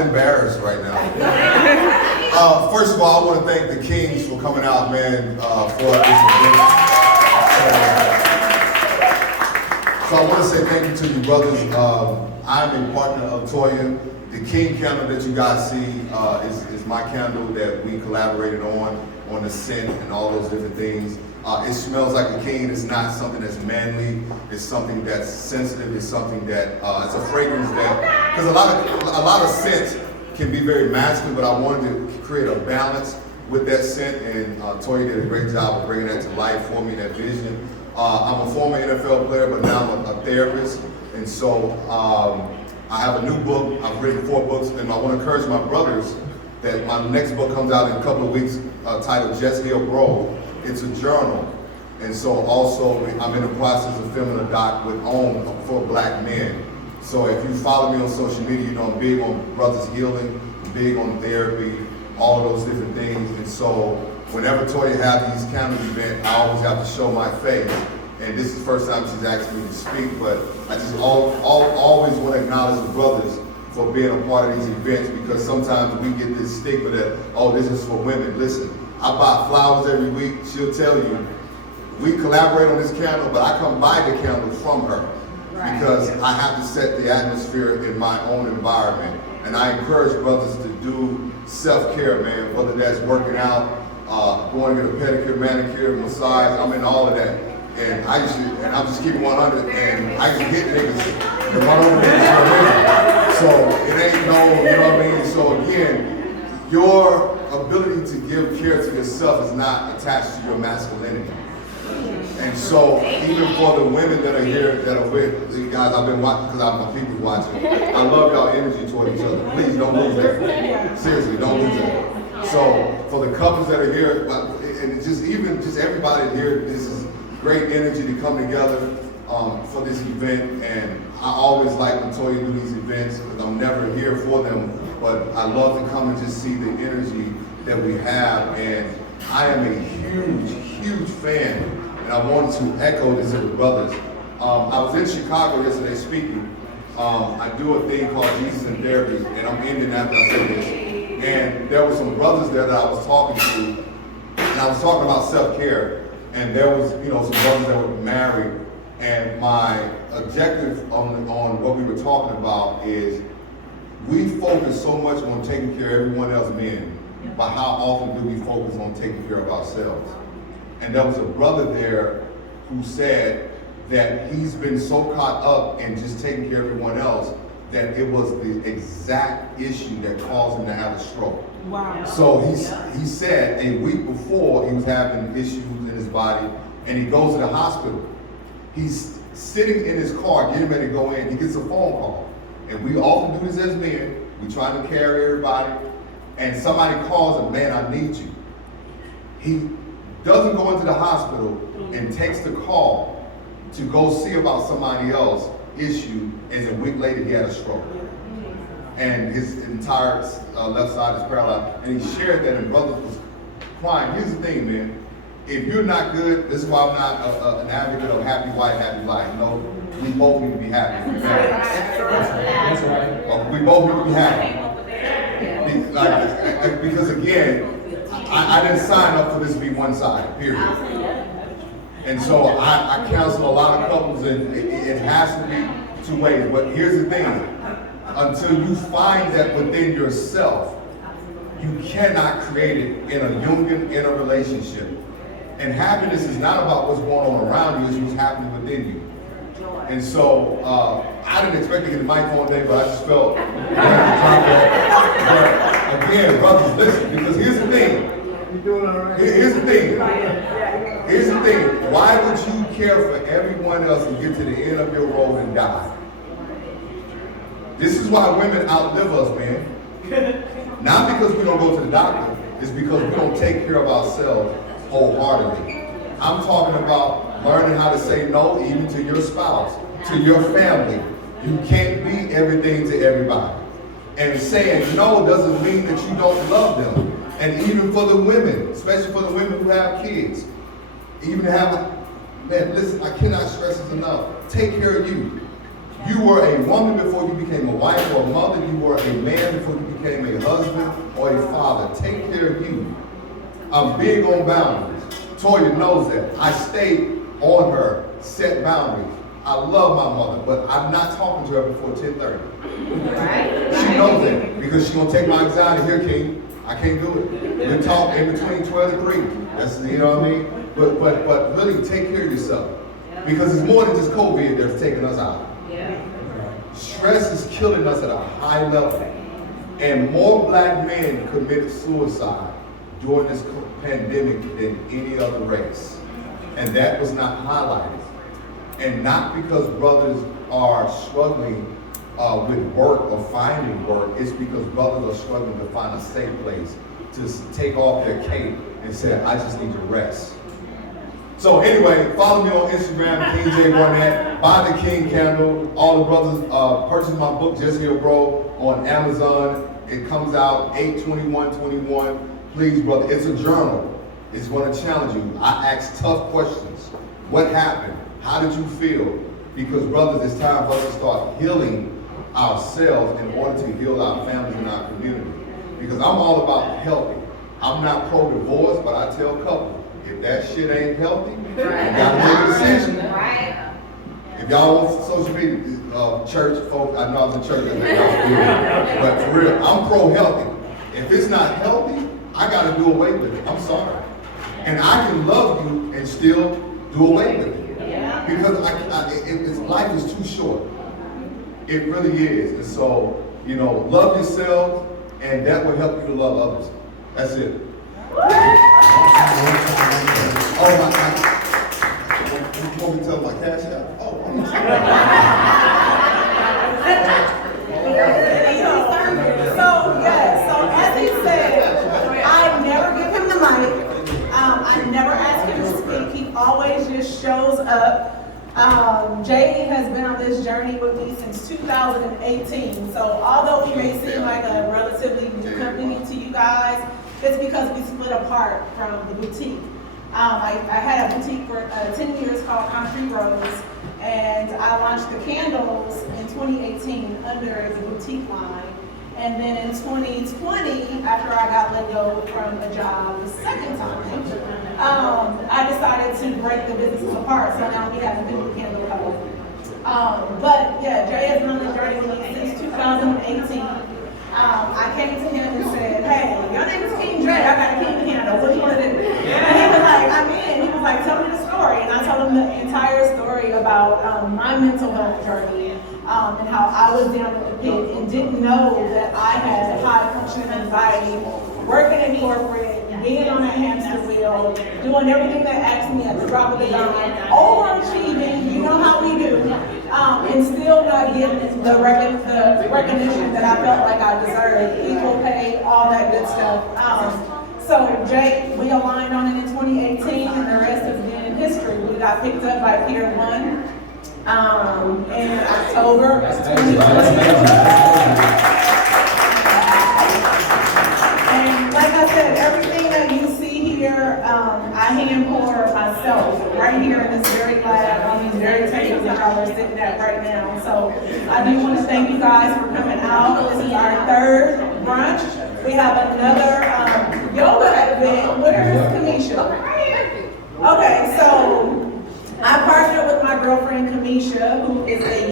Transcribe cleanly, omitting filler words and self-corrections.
embarrassed right now. First of all, I want to thank the Kings for coming out, man, for this event. So I want to say thank you to you brothers. I'm a partner of Toya. The King candle that you guys see is my candle that we collaborated on the scent and all those different things. It smells like a king. It's not something that's manly. It's something that's sensitive. It's something that it's a fragrance that, because a lot of scent can be very masculine, but I wanted to create a balance with that scent, and Toya did a great job of bringing that to life for me, that vision. I'm a former NFL player, but now I'm a therapist, and so I have a new book. I've written 4 books, and I want to encourage my brothers that my next book comes out in a couple of weeks, titled Just Heal Grow. It's a journal, and so also I'm in the process of filming a doc with OWN for Black men. So if you follow me on social media, you know I'm big on brothers healing, big on therapy, all those different things. And so whenever Toya has these candle events, I always have to show my face. And this is the first time she's asked me to speak, but I just always want to acknowledge the brothers for being a part of these events, because sometimes we get this stigma that, oh, this is for women. Listen, I buy flowers every week. She'll tell you, we collaborate on this candle, but I come buy the candle from her because I have to set the atmosphere in my own environment. And I encourage brothers to do self-care, man, whether that's working out, going to get a pedicure, manicure, massage. I'm in all of that. And I'm just keeping 100, and I can hit niggas and run over niggas. So it ain't no, you know what I mean? So again, your ability to give care to yourself is not attached to your masculinity. And so even for the women that are here, that are with you guys, I've been watching, because I'm a people watching. I love y'all energy toward each other. Please don't lose that. Seriously, don't lose that. So for the couples that are here, and just everybody here, this is great energy to come together for this event. And I always like when Toya do these events, because I'm never here for them, but I love to come and just see the energy that we have. And I am a huge, huge fan, and I wanted to echo this to the brothers. I was in Chicago yesterday speaking. I do a thing called Jesus in Therapy, and I'm ending after I say this. And there were some brothers there that I was talking to, and I was talking about self-care. And there was, some brothers that were married, and my objective on what we were talking about is we focus so much on taking care of everyone else, men, but how often do we focus on taking care of ourselves? And there was a brother there who said that he's been so caught up in just taking care of everyone else that it was the exact issue that caused him to have a stroke. Wow. So he said a week before he was having issues in his body, and he goes to the hospital. He's sitting in his car, getting ready to go in. He gets a phone call. And we often do this as men. We try to carry everybody. And somebody calls him, man, I need you. He doesn't go into the hospital and takes the call to go see about somebody else's issue, and a week later he had a stroke. And his entire left side is paralyzed. And he shared that, and brothers was crying. Here's the thing, man. If you're not good, this is why I'm not an advocate of happy wife, happy life. No, we both need to be happy. That's right. We both need to be happy. Because again, I didn't sign up for this to be one side, period. And so I counsel a lot of couples, and it has to be 2 ways. But here's the thing. Until you find that within yourself, you cannot create it in a Jungian inner relationship. And happiness is not about what's going on around you, it's what's happening within you. And so I didn't expect to get the microphone today, but I just felt but again, brothers, listen, because here's the thing. You're doing all right. Here's the thing. Here's the thing. Why would you care for everyone else and get to the end of your road and die? This is why women outlive us, man. Not because we don't go to the doctor, it's because we don't take care of ourselves wholeheartedly. I'm talking about learning how to say no even to your spouse, to your family. You can't be everything to everybody. And saying no doesn't mean that you don't love them. And even for the women, especially for the women who have kids, even have, man, listen, I cannot stress this enough. Take care of you. You were a woman before you became a wife or a mother. You were a man before you became a husband or a father. Take care of you. I'm big on boundaries. Toya knows that. I stay on her, set boundaries. I love my mother, but I'm not talking to her before 10:30. Right. She knows that because she's gonna take my anxiety. Here, King, I can't do it. We talk in between 12 and 3. That's, you know what I mean? But really take care of yourself, because it's more than just COVID that's taking us out. Yeah. Stress is killing us at a high level, and more black men committed suicide during this pandemic than any other race, and that was not highlighted. And not because brothers are struggling with work or finding work, it's because brothers are struggling to find a safe place to take off their cape and say, I just need to rest. So anyway, follow me on Instagram, King J Barnett, buy the King candle. All the brothers purchase my book, Just Heal Bro, on Amazon. It comes out 8/21/21. Please, brother, it's a journal. It's going to challenge you. I ask tough questions. What happened? How did you feel? Because brothers, it's time for us to start healing ourselves in order to heal our families and our community. Because I'm all about helping. I'm not pro-divorce, but I tell couples, if that shit ain't healthy, you gotta make a decision. Right. If y'all want social media, church folks, I know I was in church, but for real, I'm pro-healthy. If it's not healthy, I gotta do away with it. I'm sorry. And I can love you and still do away with it. Because life is too short. It really is. And so, love yourself, and that will help you to love others. That's it. Oh my God. You want me to tell my cash out? Oh, So as he said, I never give him the mic. I never ask him to speak. He always just shows up. Jay has been on this journey with me since 2018. So although we may seem like a relatively new company to you guys, it's because we split apart from the boutique. I had a boutique for 10 years called Country Rose, and I launched the candles in 2018 under the boutique line. And then in 2020, after I got let go from a job the second time, I decided to break the businesses apart. So now we have a new candle company. But yeah, Jay has been on this journey with me since 2018. I came to him and said, hey, your name is King Dre, I got a King candle, what do you want to do? And he was like, I'm in. He was like, tell me the story. And I told him the entire story about my mental health journey. And how I was down in the pit and didn't know that I had high functioning anxiety, working in corporate, being on that hamster wheel, doing everything that asked me at the drop of a dime, overachieving, you know how we do, and still not getting the recognition that I felt like I deserved, equal pay, all that good stuff. So Jay, we aligned on it in 2018, and the rest has been history. We got picked up by Pier 1. In October of 2020. And like I said, everything that you see here, I hand pour myself right here in this very lab on these very tables that y'all are sitting at right now. So I do want to thank you guys for coming out. This is our third brunch. We have another yoga event. Where is Kamisha? Okay, so I partnered with my girlfriend Kamisha, who is a